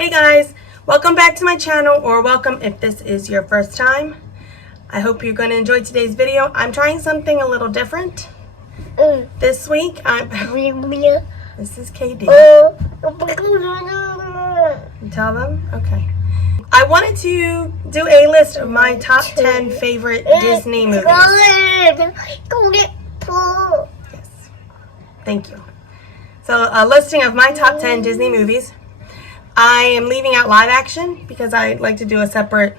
Hey guys, welcome back to my channel, or welcome if this is your first time. I hope you're going to enjoy today's video. I'm trying something a little different this week. This is KD. You tell them? Okay. I wanted to do a list of my top 10 favorite Disney movies. Yes. Thank you. So a listing of my top 10 Disney movies. I am leaving out live action because I like to do a separate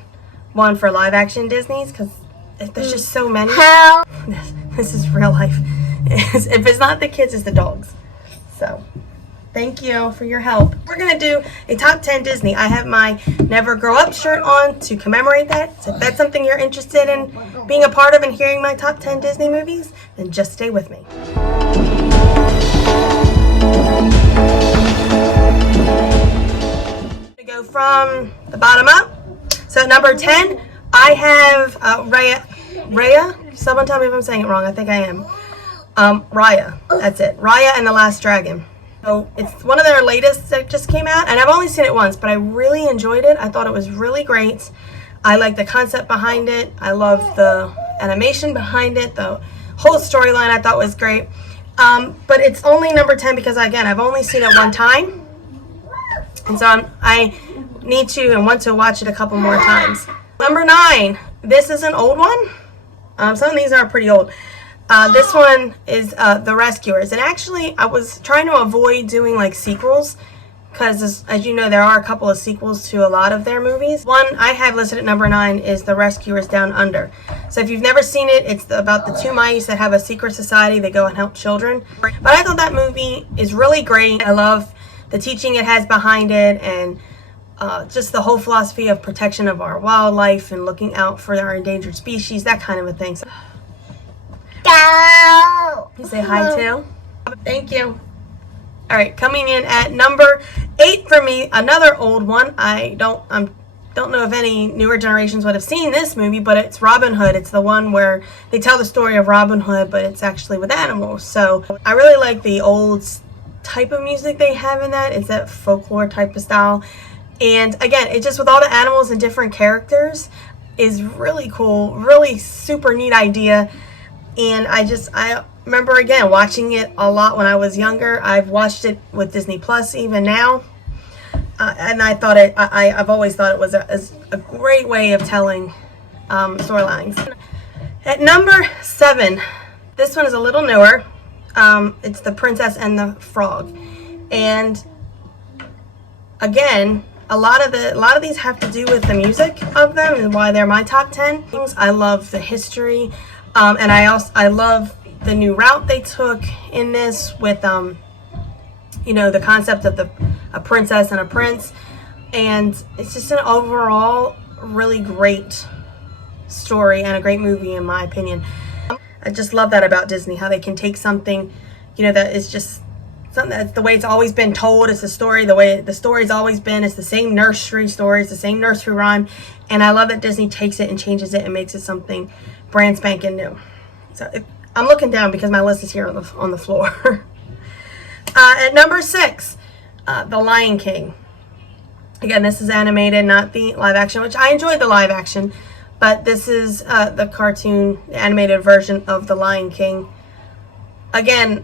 one for live action Disney's because there's just so many. This is real life. If it's not the kids, it's the dogs. So thank you for your help. We're going to do a top 10 Disney. I have my Never Grow Up shirt on to commemorate that. So if that's something you're interested in being a part of and hearing my top 10 Disney movies, then just stay with me. Go from the bottom up. So number 10, I have Raya. Someone tell me if I'm saying it wrong. I think I am. Raya. That's it. Raya and the Last Dragon. So it's one of their latest that just came out, and I've only seen it once, but I really enjoyed it. I thought it was really great. I like the concept behind it. I love the animation behind it. The whole storyline I thought was great. But it's only number 10 because, again, I've only seen it one time. And so I need to and want to watch it a couple more times. Number 9. This is an old one. Some of these are pretty old. This one is The Rescuers. And actually, I was trying to avoid doing like sequels because, as you know, there are a couple of sequels to a lot of their movies. One I have listed at number 9 is The Rescuers Down Under. So if you've never seen it, it's about the two mice that have a secret society. They go and help children. But I thought that movie is really great. I love the teaching it has behind it, and just the whole philosophy of protection of our wildlife and looking out for our endangered species, that kind of a thing. So, you say hi, Tail. Thank you. All right, coming in at number 8 for me, another old one. I don't know if any newer generations would have seen this movie, but it's Robin Hood. It's the one where they tell the story of Robin Hood, but it's actually with animals. So I really like the old type of music they have in that. It's that folklore type of style, and again, it just with all the animals and different characters is really cool, really super neat idea. And I remember again watching it a lot when I was younger. I've watched it with Disney Plus even now, and I thought I've always thought it was a great way of telling storylines. At number 7, this one is a little newer. It's The Princess and the Frog, and again, a lot of these have to do with the music of them and why they're my top 10 things. I love the history, and I love the new route they took in this with you know, the concept of a princess and a prince, and it's just an overall really great story and a great movie in my opinion. I just love that about Disney, how they can take something, you know, that is just something that's the way it's always been told. It's the story, the way the story's always been. It's the same nursery story. It's the same nursery rhyme. And I love that Disney takes it and changes it and makes it something brand spanking new. So I'm looking down because my list is here on the floor. At number 6, The Lion King. Again, this is animated, not the live action, which I enjoyed the live action. But this is the cartoon, the animated version of The Lion King. Again,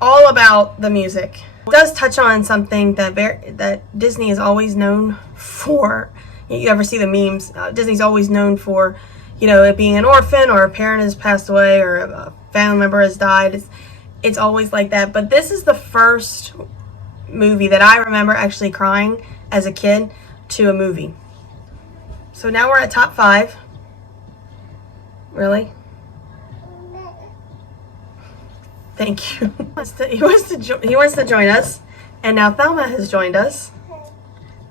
all about the music. It does touch on something that Disney is always known for. You ever see the memes? Disney's always known for, you know, it being an orphan or a parent has passed away or a family member has died. It's always like that. But this is the first movie that I remember actually crying as a kid to a movie. So now we're at top 5. Really? Thank you. He wants to join us. And now Thelma has joined us.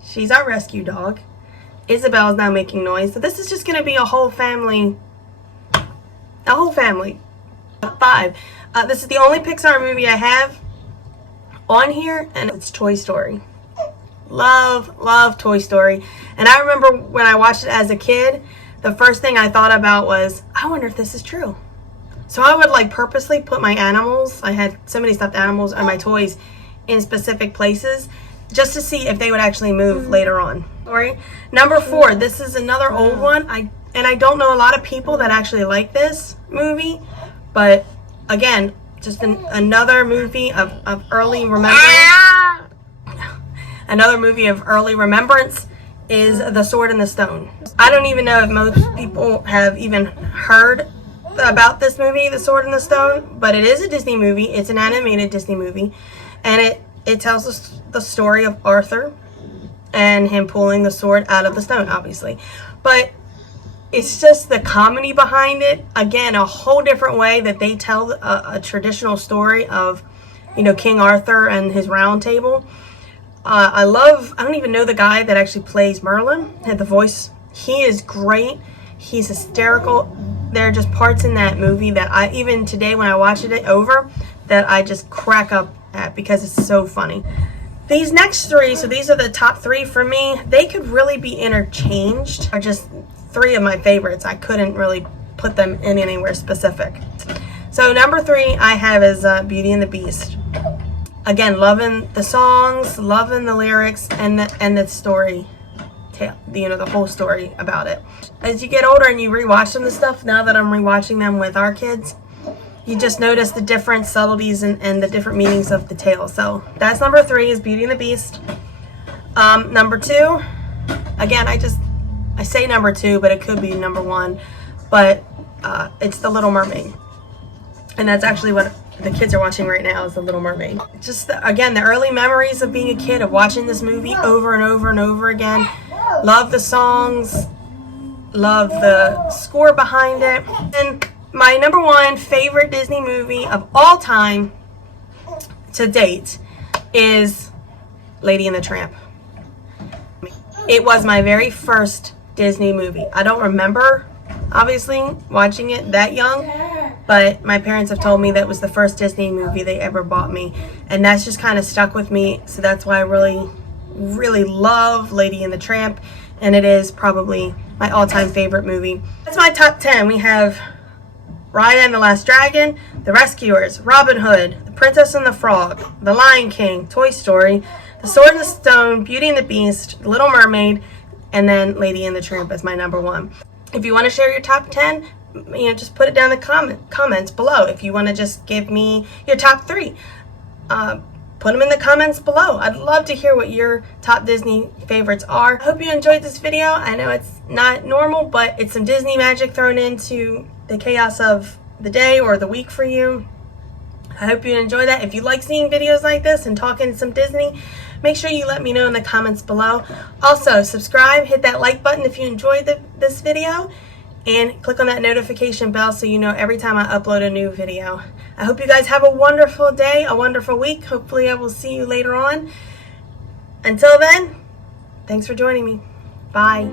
She's our rescue dog. Isabel is now making noise. So this is just going to be a whole family. A whole family. 5. This is the only Pixar movie I have on here, and it's Toy Story. Love Toy Story. And I remember when I watched it as a kid, the first thing I thought about was, I wonder if this is true. So I would like purposely put my animals, I had so many stuffed animals and my toys in specific places, just to see if they would actually move later on. Story. Number 4, this is another old one. I don't know a lot of people that actually like this movie, but again, just another movie of early remembrance. Another movie of early remembrance is The Sword in the Stone. I don't even know if most people have even heard about this movie, The Sword in the Stone, but it is a Disney movie. It's an animated Disney movie, and it tells us the story of Arthur and him pulling the sword out of the stone, obviously. But it's just the comedy behind it. Again, a whole different way that they tell a traditional story of, you know, King Arthur and his round table. I don't even know the guy that actually plays Merlin, had the voice. He is great. He's hysterical. There are just parts in that movie that even today when I watch it over, that I just crack up at because it's so funny. These next 3, so these are the top 3 for me. They could really be interchanged. Are just 3 of my favorites. I couldn't really put them in anywhere specific. So number 3 I have is Beauty and the Beast. Again, loving the songs, loving the lyrics, and the story. You know, the whole story about it. As you get older and you rewatch them and stuff, now that I'm rewatching them with our kids, you just notice the different subtleties and the different meanings of the tale. So that's number 3 is Beauty and the Beast. Number 2, again, I say number 2, but it could be number 1, but it's The Little Mermaid. And that's actually what the kids are watching right now, is The Little Mermaid. Just, again, the early memories of being a kid, of watching this movie over and over and over again. Love the songs, love the score behind it. And my number 1 favorite Disney movie of all time to date is Lady and the Tramp. It was my very first Disney movie. I don't remember, obviously, watching it that young, but my parents have told me that was the first Disney movie they ever bought me, and that's just kind of stuck with me. So that's why I really, really love Lady and the Tramp, and it is probably my all-time favorite movie. That's my top 10. We have Raya and the Last Dragon, The Rescuers, Robin Hood, The Princess and the Frog, The Lion King, Toy Story, The Sword and the Stone, Beauty and the Beast, The Little Mermaid, and then Lady and the Tramp is my number 1. If you want to share your top 10, you know, just put it down in the comments below. If you want to just give me your top 3, put them in the comments below. I'd love to hear what your top Disney favorites are. I hope you enjoyed this video. I know it's not normal, but it's some Disney magic thrown into the chaos of the day or the week for you. I hope you enjoy that. If you like seeing videos like this and talking some Disney, make sure you let me know in the comments below. Also, subscribe, hit that like button if you enjoyed this video, and click on that notification bell so you know every time I upload a new video. I hope you guys have a wonderful day, a wonderful week. Hopefully I will see you later on. Until then, thanks for joining me. Bye.